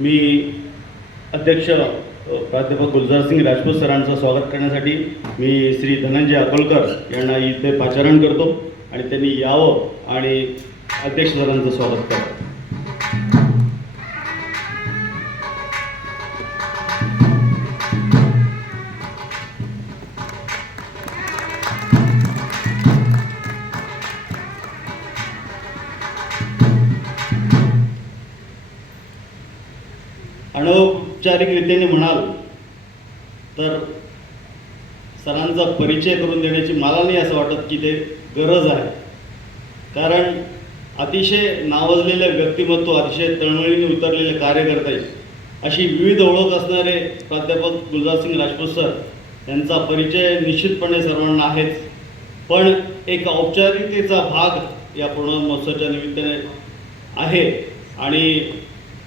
मी अध्यक्ष प्राध्यापक गुलजारसिंग राजपूत सरांचं स्वागत करण्यासाठी मी श्री धनंजय अकोलकर यांना इथे पाचारण करतो आणि त्यांनी यावं आणि अध्यक्ष सरांचं स्वागत करावं. अनौपचारिक रीतीने म्हणाल तर सरांचा परिचय करून देण्याची मला नाही असं वाटत की ते गरज आहे. कारण अतिशय नावाजलेले व्यक्तिमत्व, अतिशय तळमळीने उतरलेले कार्यकर्ते, अशी विविध ओळख असणारे प्राध्यापक गुलजारसिंग राजपूत सर यांचा परिचय निश्चितपणे सर्वांना आहेच. पण एक औपचारिकतेचा भाग या पूर्ण महोत्सवाच्या निमित्ताने आहे आणि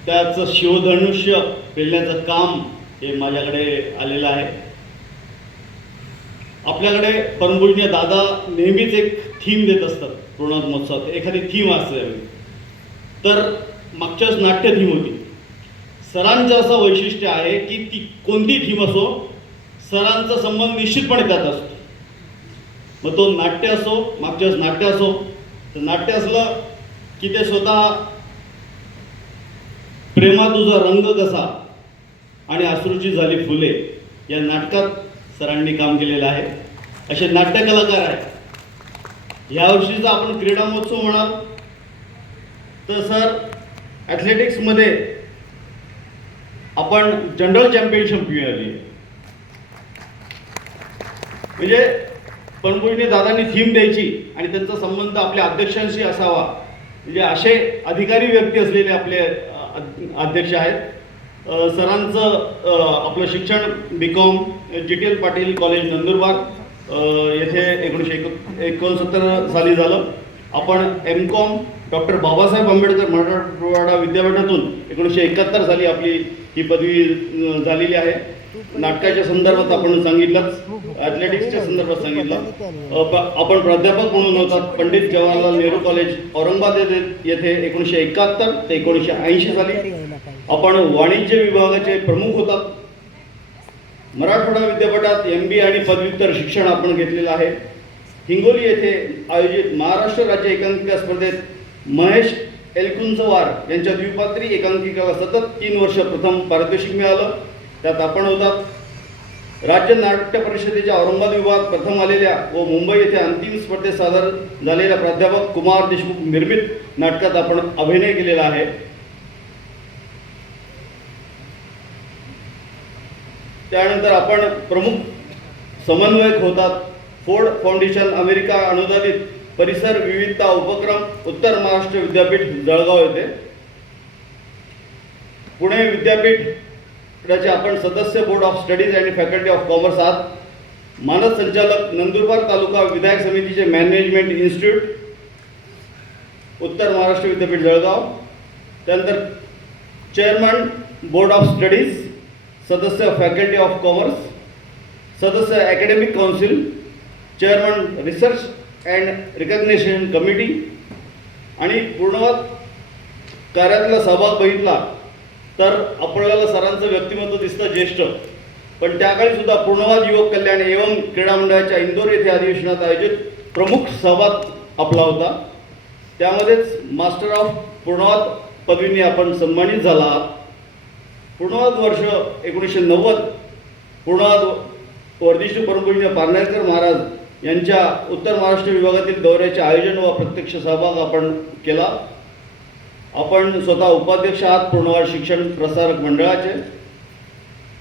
त्याचं शिवधनुष्य पेलण्याचं काम हे माझ्याकडे आलेलं आहे. आपल्याकडे परमपूज्य दादा नेहमीच एक थीम देत असतात. पूर्ण महोत्सवात एखादी थीम असते. तर मागच्याच नाट्य थीम होती. सरांचं असं वैशिष्ट्य आहे की ती कोणती थीम असो, सरांचा संबंध निश्चितपणे त्यात असतो. मग तो नाट्य असो, मागच्याच नाट्य असो, तर नाट्य असलं की ते स्वतः प्रेमा तुझा रंग कसा आणि अश्रूची झाली फुले या नाटकात सरांनी काम केलेलं आहे. असे नाट्य कलाकार आहेत. यावर्षीचा आपण क्रीडा महोत्सव म्हणाल तर सर ॲथलेटिक्समध्ये आपण जनरल चॅम्पियनशिप मिळाली. म्हणजे परमपूज्य दादांनी थीम द्यायची आणि त्यांचा संबंध आपल्या अध्यक्षांशी असावा. म्हणजे असे अधिकारी व्यक्ती असलेले आपले अध्यक्ष आहेत. सरांचं आपलं शिक्षण BCom GTL Patil college Nandurbar येथे 1969 साली झालं. आपण MCom डॉक्टर बाबासाहेब आंबेडकर मराठवाडा विद्यापीठातून 1971 साली आपली ही पदवी झालेली आहे. नाटकाच्या संदर्भात आपण सांगितलं, ॲथलेटिक्सच्या संदर्भात सांगितलं. आपण प्राध्यापक म्हणून होतात पंडित जवाहरलाल नेहरू कॉलेज औरंगाबाद येथे 1971 ते 1980 साली. आपण वाणिज्य विभागाचे प्रमुख होतात. मराठवाडा विद्यापीठात MBA आणि पदव्युत्तर शिक्षण आपण घेतलेलं आहे. हिंगोली येथे आयोजित महाराष्ट्र राज्य एकांकिका स्पर्धेत महेश एलकुंचवार यांच्या द्विपात्री एकांकिकाला सतत 3 वर्ष प्रथम पारितोषिक मिळालं. त्यात आपण होतात. राज्य नाट्य परिषदेच्या औरंगाबाद विभाग प्रथम आलेल्या व मुंबई येथे अंतिम स्पर्धेत सादर झालेल्या प्राध्यापक कुमार देशमुख निर्मित नाटकात आपण अभिनय केलेला आहे. त्यानंतर आपण प्रमुख समन्वयक होतात. फोर्ड फाउंडेशन अमेरिका अनुदानित परिसर विविधता उपक्रम उत्तर महाराष्ट्र विद्यापीठ जळगाव येथे. पुणे विद्यापीठाचे आपण सदस्य board of studies and faculty of commerce आहात. मानद संचालक नंदुरबार तालुका विधायक समितीचे मॅनेजमेंट इन्स्टिट्यूट उत्तर महाराष्ट्र विद्यापीठ जळगाव. त्यानंतर चेअरमन बोर्ड ऑफ स्टडीज, सदस्य फॅकल्टी ऑफ कॉमर्स, सदस्य academic council, chairman research and recognition committee. आणि पूर्णवत कार्यातला सहभाग बघितला तर आपल्याला सरांचं व्यक्तिमत्व दिसतं ज्येष्ठ, पण त्याकाळी सुद्धा पूर्णवाद युवक कल्याण एवं क्रीडा मंडळाच्या इंदोर येथे अधिवेशनात आयोजित प्रमुख सहभाग आपला होता. त्यामध्येच मास्टर ऑफ पूर्णवाद पदवीने आपण सन्मानित झाला आहात. पूर्णवाद वर्ष 1990 पूर्णवाद वर्धिष्ठ परमपूज्य पारनेरकर महाराज यांच्या उत्तर महाराष्ट्र विभागातील दौऱ्याचे आयोजन व प्रत्यक्ष सहभाग आपण केला. आपण स्वतः उपाध्यक्ष आहात पूर्णवाद शिक्षण प्रसारक मंडळाचे.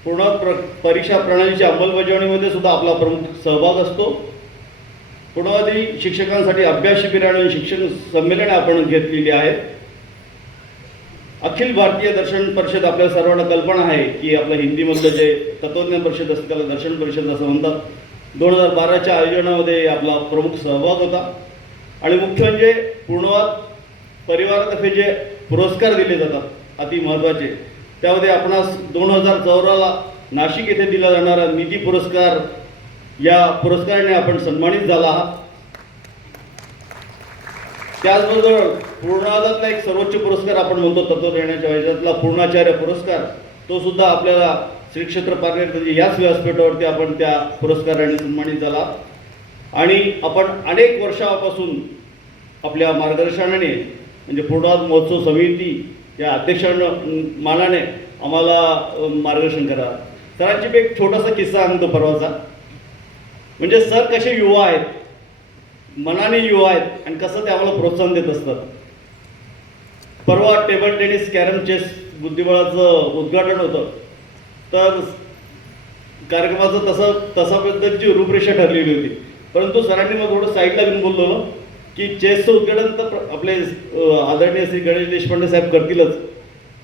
पूर्णवाद परीक्षा प्रणालीच्या अंमलबजावणीमध्ये सुद्धा आपला प्रमुख सहभाग असतो. पूर्णवादी शिक्षकांसाठी अभ्यास शिबिर आणि शिक्षण संमेलने आपण घेतलेली आहेत. अखिल भारतीय दर्शन परिषद आपल्या सर्वांना कल्पना आहे की आपलं हिंदीमधलं जे तत्वज्ञान परिषद असतं त्याला दर्शन परिषद असं म्हणतात. 2012च्या आयोजनामध्ये आपला प्रमुख सहभाग होता. आणि मुख्य म्हणजे पूर्णवाद परिवारातर्फे जे पुरस्कार दिले जातात अति महत्त्वाचे, त्यामध्ये आपणास 2014ला नाशिक येथे दिला जाणारा निधी पुरस्कार, या पुरस्काराने आपण सन्मानित झाला आहात. त्याचबरोबर पूर्णादातला एक सर्वोच्च पुरस्कार आपण म्हणतो तत्वज्ञानाच्या ह्याच्यातला पूर्णाचार्य पुरस्कार, तो सुद्धा आपल्याला श्री क्षेत्र पारनेर म्हणजे याच व्यासपीठावरती आपण त्या पुरस्काराने सन्मानित झाला. आणि आपण अनेक वर्षापासून आपल्या मार्गदर्शनाने म्हणजे पूर्णाद महोत्सव समिती या अध्यक्षांमानाने आम्हाला मार्गदर्शन करा. सरांची एक छोटासा किस्सा सांगतो परवाचा. म्हणजे सर कसे युवा आहेत, मनाने युवा आहेत आणि कसं ते आम्हाला प्रोत्साहन देत असतात. परवा टेबल टेनिस, कॅरम, चेस बुद्धिबळाचं उद्घाटन होतं. तर कार्यक्रमाचं तसा पद्धतीची रूपरेषा ठरलेली होती. परंतु सरांनी मग थोडं साईडला घेऊन बोललो की चेसचं उद्घाटन तर आपले आदरणीय श्री गणेश देशपांडे साहेब करतीलच,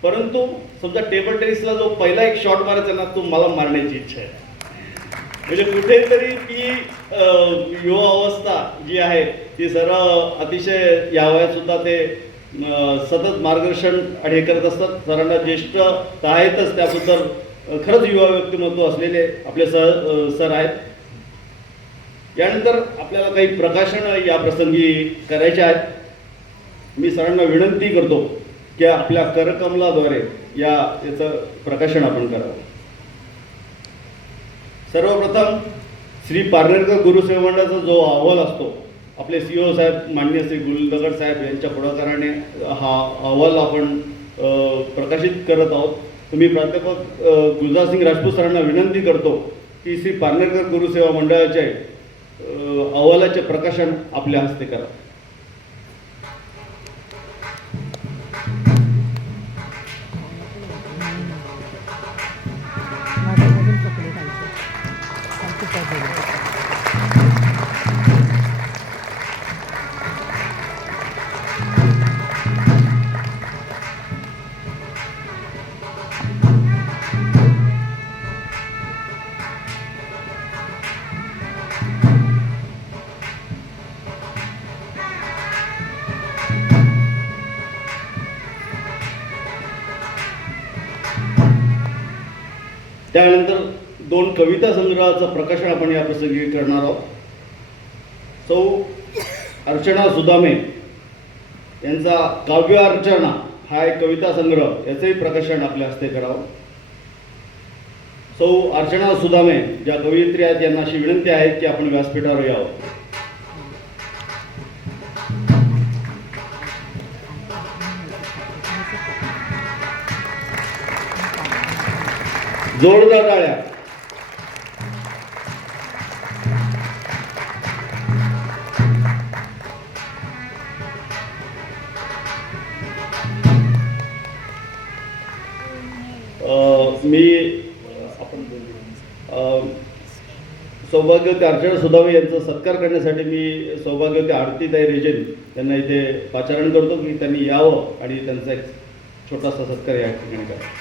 परंतु समजा टेबल टेनिसला जो पहिला एक शॉट मारायचा ना, तो मला मारण्याची इच्छा आहे. म्हणजे कुठेतरी ती युवा अवस्था जी आहे ती सर्व अतिशय या वयात सुद्धा ते सतत मार्गदर्शन आणि हे करत असतात. सरांना ज्येष्ठ तर आहेतच, त्याबद्दल खरंच युवा व्यक्तिमत्व असलेले आपले सर आहेत. यानंतर आपल्याला काही प्रकाशन या प्रसंगी करायचे आहेत. मी सरांना विनंती करतो की आपल्या करकमलाद्वारे याचं प्रकाशन आपण करावं. सर्वप्रथम श्री पारनेरकर गुरुसेवा मंडळाचा जो अहवाल असतो, आपले CEO साहेब माननीय श्री गुलदगड साहेब यांच्या पुढाकाराने हा अहवाल आपण प्रकाशित करत आहोत. तुम्ही प्राध्यापक गुलजारसिंग राजपूत सरांना विनंती करतो की श्री पारनेरकर गुरुसेवा मंडळाचे अहवालाचे प्रकाशन आपल्या हस्ते करा. त्यानंतर 2 कविता संग्रहाचं प्रकाशन आपण या प्रसंगी करणार आहोत. सौ अर्चना सुदामे यांचा काव्य अर्चना हा एक कविता संग्रह, याचंही प्रकाशन आपल्या हस्ते करावं. सौ अर्चना सुदामे ज्या कवयित्री आहेत यांना अशी विनंती आहे की आपण व्यासपीठावर यावं. जोरदार टाळ्या. मी सौभाग्यवती अर्चना सुदामे यांचा सत्कार करण्यासाठी मी सौभाग्यवती आरतीताई रेजेन यांना इथे पाचारण करतो की त्यांनी यावं आणि त्यांचा एक छोटासा सत्कार या ठिकाणी करा.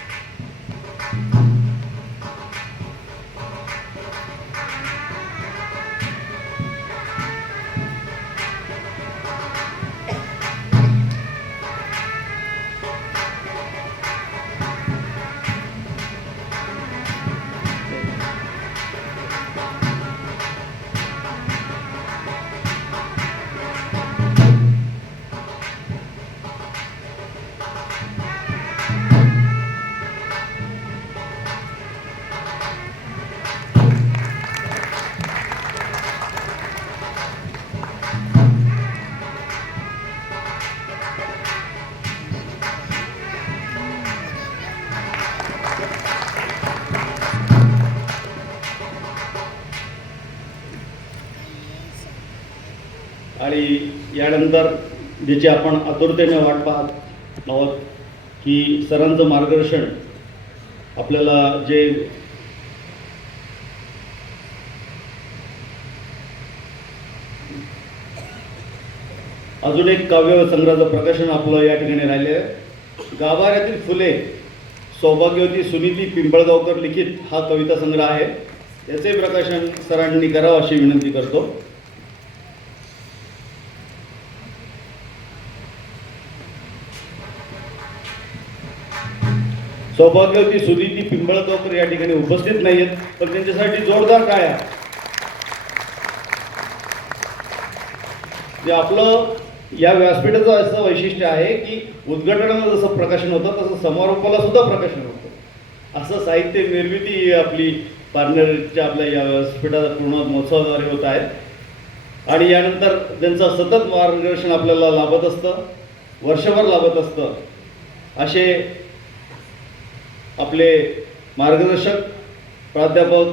आणि यानंतर ज्याची आपण आतुरतेने वाट पाहत आहोत की सरांचं मार्गदर्शन आपल्याला जे अजून एक काव्य संग्रहाचं प्रकाशन आपलं या ठिकाणी राहिले आहे. गाभाऱ्यातील फुले सौभाग्यवती सुनीती पिंपळगावकर लिखित हा कविता संग्रह आहे. याचे प्रकाशन सरांनी करावं अशी विनंती करतो. सौभाग्यवती सुनीती पिंपळगावकर या ठिकाणी उपस्थित नाही आहेत, पण त्यांच्यासाठी जोरदार टाळ्या. जे आपलं या व्यासपीठाचं असं वैशिष्ट्य आहे की उद्घाटनाला जसं प्रकाशन होतं तसं समारोपाला सुद्धा प्रकाशन होतं. असं साहित्य निर्मिती आपली पारनेरच्या आपल्या या व्यासपीठाचा पूर्ण महोत्सवाद्वारे होत आहे. आणि यानंतर त्यांचं सतत मार्गदर्शन आपल्याला लाभत असतं, वर्षभर लाभत असतं. असे आपले मार्गदर्शक प्राध्यापक